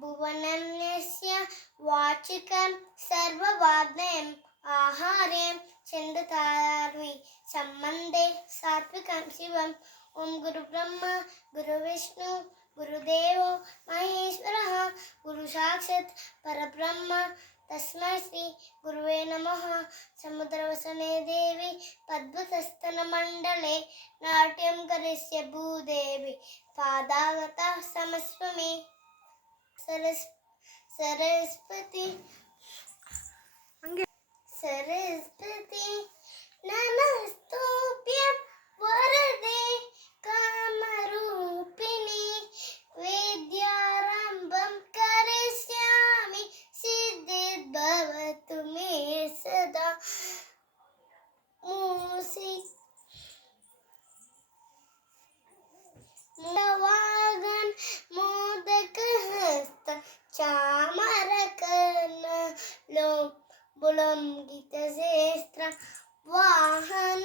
भुवनं यस्य वाचिकं सर्ववाग्मयम् आहार्यं छन्दतारार्वी सम्बन्धे सात्विकं शिवम् ॐ गुरुब्रह्मा गुरुविष्णु गुरुदेवो महेश्वरः गुरुसाक्षात् परब्रह्म तस्मै श्री गुरुवे नमः। समुद्रवसने देवी पद्मसस्तनमण्डले नाट्यं करिष्ये भूदेवी पादागता समस्वमे। सरस्वती नमस्तुभ्यं वरदे कामरूपिणि विद्यारम्भं करिष्यामि सिद्धिर्भवतु मे सदा। मूषिकवाहन मोदकहस्त चामरकर्णलों बुलंगितशस्त्र वाहन